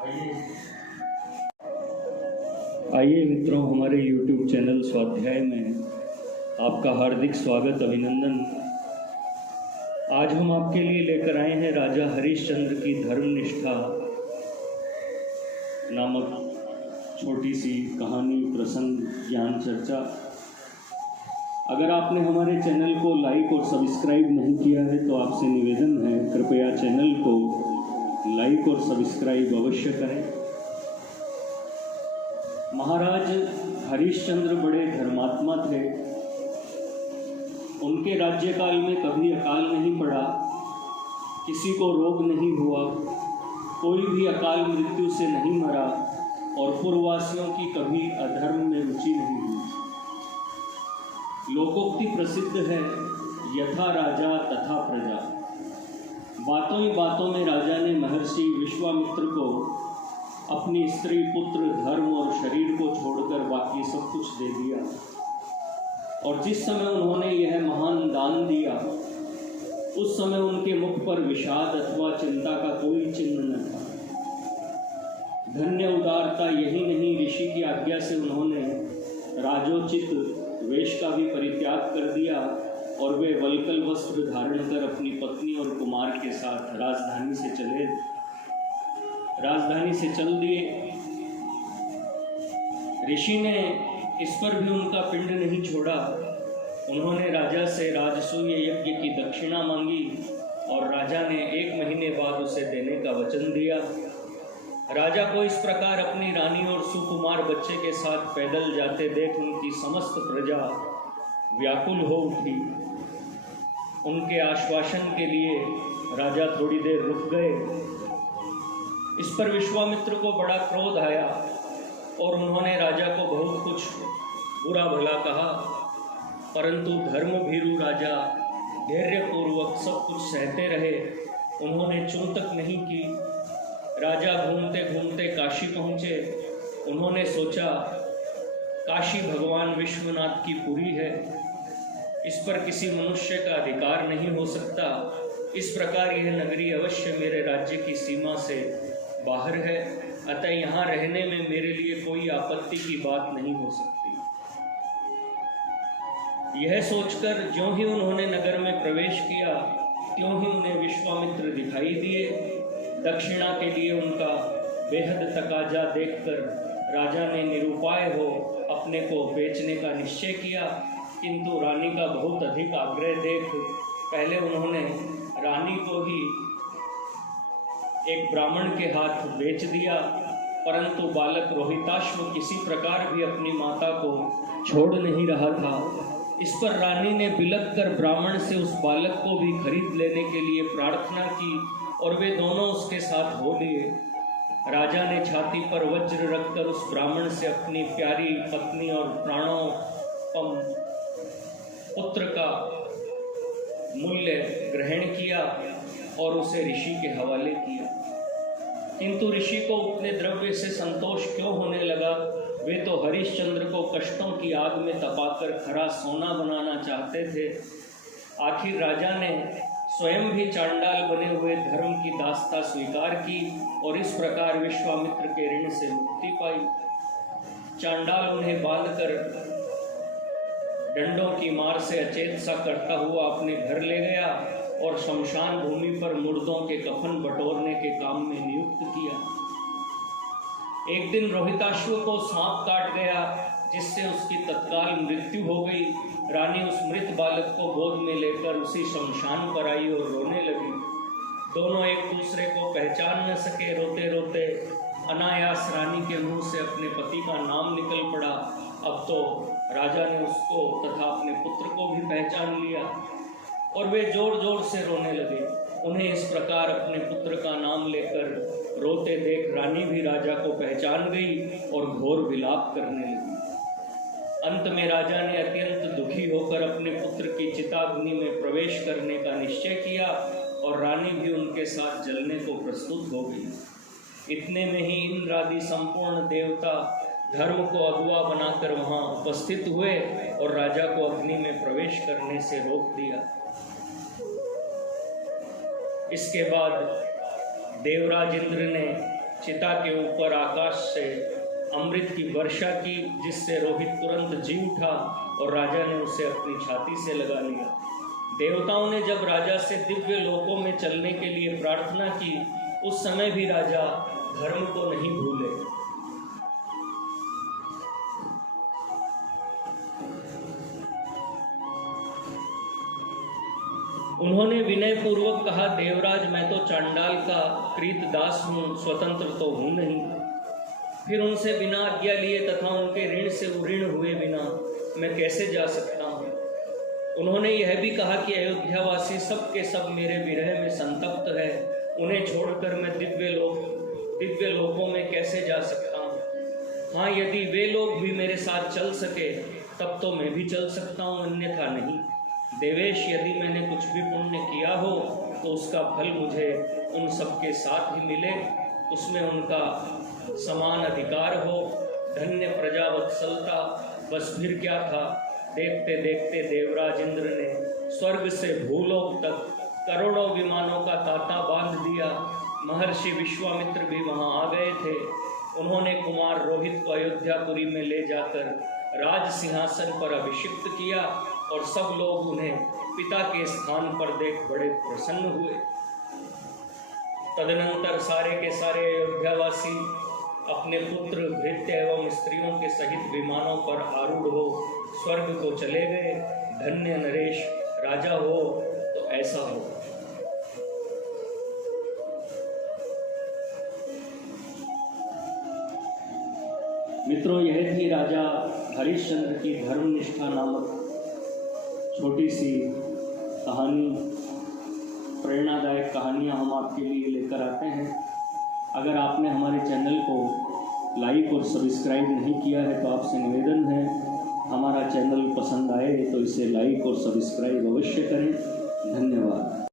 आइए मित्रों, हमारे YouTube चैनल स्वाध्याय में आपका हार्दिक स्वागत, अभिनंदन। आज हम आपके लिए लेकर आए हैं राजा हरिश्चंद्र की धर्मनिष्ठा नामक छोटी सी कहानी, प्रसंग, ज्ञान चर्चा। अगर आपने हमारे चैनल को लाइक और सब्सक्राइब नहीं किया है तो आपसे निवेदन है, कृपया चैनल को लाइक और सब्सक्राइब अवश्य करें। महाराज हरिश्चंद्र बड़े धर्मात्मा थे। उनके राज्यकाल में कभी अकाल नहीं पड़ा, किसी को रोग नहीं हुआ, कोई भी अकाल मृत्यु से नहीं मरा और पूर्ववासियों की कभी अधर्म में रुचि नहीं हुई। लोकोक्ति प्रसिद्ध है, यथा राजा तथा प्रजा। बातों ही बातों में राजा ने महर्षि विश्वामित्र को अपनी स्त्री, पुत्र, धर्म और शरीर को छोड़कर बाकी सब कुछ दे दिया। और जिस समय उन्होंने यह महान दान दिया, उस समय उनके मुख पर विषाद अथवा चिंता का कोई चिन्ह न था। धन्य उदारता यही नहीं, ऋषि की आज्ञा से उन्होंने राजोचित वेश का भी परित्याग कर दिया और वे वल्कल वस्त्र धारण कर अपनी पत्नी और कुमार के साथ राजधानी से चल दिए। ऋषि ने इस पर भी उनका पिंड नहीं छोड़ा। उन्होंने राजा से राजसूय यज्ञ की दक्षिणा मांगी और राजा ने 1 महीने बाद उसे देने का वचन दिया। राजा को इस प्रकार अपनी रानी और सुकुमार बच्चे के साथ पैदल जाते देख उनकी समस्त प्रजा व्याकुल हो उठी। उनके आश्वासन के लिए राजा थोड़ी देर रुक गए। इस पर विश्वामित्र को बड़ा क्रोध आया और उन्होंने राजा को बहुत कुछ बुरा भला कहा, परंतु धर्मभीरु राजा धैर्यपूर्वक सब कुछ सहते रहे। उन्होंने चूं तक नहीं की। राजा घूमते घूमते काशी पहुँचे। उन्होंने सोचा, काशी भगवान विश्वनाथ की पुरी है, इस पर किसी मनुष्य का अधिकार नहीं हो सकता। इस प्रकार यह नगरी अवश्य मेरे राज्य की सीमा से बाहर है, अतः यहाँ रहने में मेरे लिए कोई आपत्ति की बात नहीं हो सकती। यह सोचकर ज्यों ही उन्होंने नगर में प्रवेश किया, त्यों ही उन्हें विश्वामित्र दिखाई दिए। दक्षिणा के लिए उनका बेहद तकाजा देखकर राजा ने निरुपाय हो अपने को बेचने का निश्चय किया, किंतु रानी का बहुत अधिक आग्रह देख पहले उन्होंने रानी को ही एक ब्राह्मण के हाथ बेच दिया, परंतु बालक रोहिताश्व किसी प्रकार भी अपनी माता को छोड़ नहीं रहा था। इस पर रानी ने बिलख कर ब्राह्मण से उस बालक को भी खरीद लेने के लिए प्रार्थना की और वे दोनों उसके साथ हो लिए। राजा ने छाती पर वज्र रखकर उस ब्राह्मण से अपनी प्यारी पत्नी और प्राणोपम पुत्र का मूल्य ग्रहण किया और उसे ऋषि के हवाले किया। किंतु ऋषि को उतने द्रव्य से संतोष क्यों होने लगा? वे तो हरिश्चंद्र को कष्टों की आग में तपाकर खरा सोना बनाना चाहते थे। आखिर राजा ने स्वयं भी चांडाल बने हुए धर्म की दास्ता स्वीकार की और इस प्रकार विश्वामित्र के ऋण से मुक्ति पाई। चांडाल उन्हें बांधकर डंडों की मार से अचेत सा करता हुआ अपने घर ले गया और शमशान भूमि पर मुर्दों के कफन बटोरने के काम में नियुक्त किया। एक दिन रोहिताश्व को सांप काट गया, जिससे उसकी तत्काल मृत्यु हो गई। रानी उस मृत बालक को गोद में लेकर उसी शमशान पर आई और रोने लगी। दोनों एक दूसरे को पहचान न सके। रोते रोते अनायास रानी के मुंह से अपने पति का नाम निकल पड़ा। अब तो राजा ने उसको तथा अपने पुत्र को भी पहचान लिया और वे जोर जोर से रोने लगे। उन्हें इस प्रकार अपने पुत्र का नाम लेकर रोते देख रानी भी राजा को पहचान गई और घोर विलाप करने लगी। अंत में राजा ने अत्यंत दुखी होकर अपने पुत्र की चिताग्नि में प्रवेश करने का निश्चय किया और रानी भी उनके साथ जलने को प्रस्तुत हो गई। इतने में ही इंद्र आदि संपूर्ण देवता धर्म को अगुआ बनाकर वहां उपस्थित हुए और राजा को अग्नि में प्रवेश करने से रोक दिया। इसके बाद देवराज इंद्र ने चिता के ऊपर आकाश से अमृत की वर्षा की, जिससे रोहित तुरंत जी उठा और राजा ने उसे अपनी छाती से लगा लिया। देवताओं ने जब राजा से दिव्य लोकों में चलने के लिए प्रार्थना की, उस समय भी राजा धर्म को नहीं भूले। उन्होंने विनय पूर्वक कहा, देवराज, मैं तो चांडाल का कृत दास हूँ, स्वतंत्र तो हूँ नहीं। फिर उनसे बिना आज्ञा लिए तथा उनके ऋण से उऋण हुए बिना मैं कैसे जा सकता हूँ। उन्होंने यह भी कहा कि अयोध्यावासी सब के सब मेरे विरह में संतप्त है, उन्हें छोड़कर मैं दिव्य लोकों में कैसे जा सकता हूँ। हाँ, यदि वे लोग भी मेरे साथ चल सके तब तो मैं भी चल सकता हूँ, अन्यथा नहीं। देवेश, यदि मैंने कुछ भी पुण्य किया हो तो उसका फल मुझे उन सबके साथ ही मिले, उसमें उनका समान अधिकार हो। धन्य प्रजावत्सलता, बस फिर क्या था। देखते देखते देवराज इंद्र ने स्वर्ग से भूलोक तक करोड़ों विमानों का तांता बांध दिया। महर्षि विश्वामित्र भी वहां आ गए थे। उन्होंने कुमार रोहित को अयोध्यापुरी में ले जाकर राज सिंहासन पर अभिषिक्त किया और सब लोग उन्हें पिता के स्थान पर देख बड़े प्रसन्न हुए। तदनंतर सारे के सारे अयोध्यावासी अपने पुत्र, भृत्य एवं स्त्रियों के सहित विमानों पर आरूढ़ हो स्वर्ग को चले गए। धन्य नरेश, राजा हो तो ऐसा हो। मित्रों, यह थी राजा हरिश्चंद्र की धर्मनिष्ठा नामक छोटी सी कहानी। प्रेरणादायक कहानियाँ हम आपके लिए लेकर आते हैं। अगर आपने हमारे चैनल को लाइक और सब्सक्राइब नहीं किया है तो आपसे निवेदन है, हमारा चैनल पसंद आए तो इसे लाइक और सब्सक्राइब अवश्य करें। धन्यवाद।